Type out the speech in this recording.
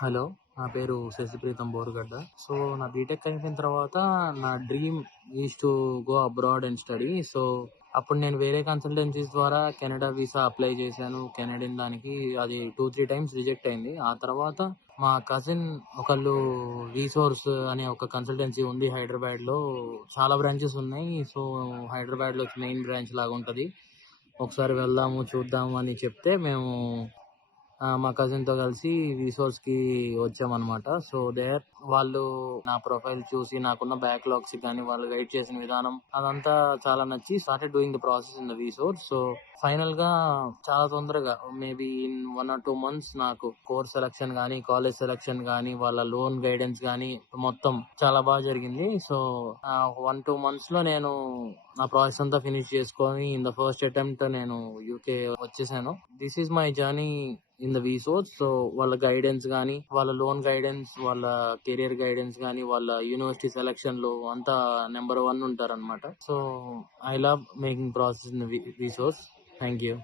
Hello. నా పేరు Sashi Preetham Borugadda. So, నా బీటెక్ అయిపోయిన తర్వాత నా dream is to go abroad and study. So, అప్పుడు నేను వేరే కన్సల్టెన్సీస్ ద్వారా కెనడా వీసా అప్లై చేశాను. కెనడియన్ దానికి అది 2-3 టైమ్స్ రిజెక్ట్ అయింది. ఆ తర్వాత మా కజిన్ ఒకళ్ళు రీసోర్స్ అనే ఒక కన్సల్టెన్సీ ఉంది హైదరాబాద్‌లో. చాలా బ్రాంచెస్ ఉన్నాయి. సో, హైదరాబాద్‌లో మెయిన్ బ్రాంచ్ లాగా ఉంటది. ఒకసారి వెళ్దాము, చూద్దాము అని చెప్తే మేము మా కజిన్‌తో కలిసి రిసోర్స్‌కి వచ్చామనమాట. సో, వాళ్ళు నా ప్రొఫైల్ చూసి నాకున్న బ్యాక్‌లాగ్స్ గాని, వాళ్ళు గైడ్ చేసిన విధానం అదంతా చాలా నచ్చి started doing the process in the resource. So, ఫైనల్‌గా చాలా తొందరగా మేబీ ఇన్ 1 ఆర్ 2 మంత్స్ నాకు కోర్స్ సెలక్షన్ గాని, కాలేజ్ సెలక్షన్ గాని, వాళ్ళ లోన్ గైడెన్స్ గాని మొత్తం చాలా బాగా జరిగింది. సో, 1, 2 మంత్స్‌లో నేను నా ప్రాసెస్ అంతా ఫినిష్ చేసుకొని ఇన్ ద ఫస్ట్ అటెంప్ట్ నేను యూకే వచ్చేసాను. This is my journey in the వీసోర్స్. So, వాళ్ళ గైడెన్స్ గానీ, వాళ్ళ లోన్ గైడెన్స్, వాళ్ళ కెరియర్ గైడెన్స్ గానీ, వాళ్ళ యూనివర్సిటీ సెలక్షన్ లో అంతా నెంబర్ 1 ఉంటారన్నమాట. So, I love making process in the వీసోర్స్. Thank you.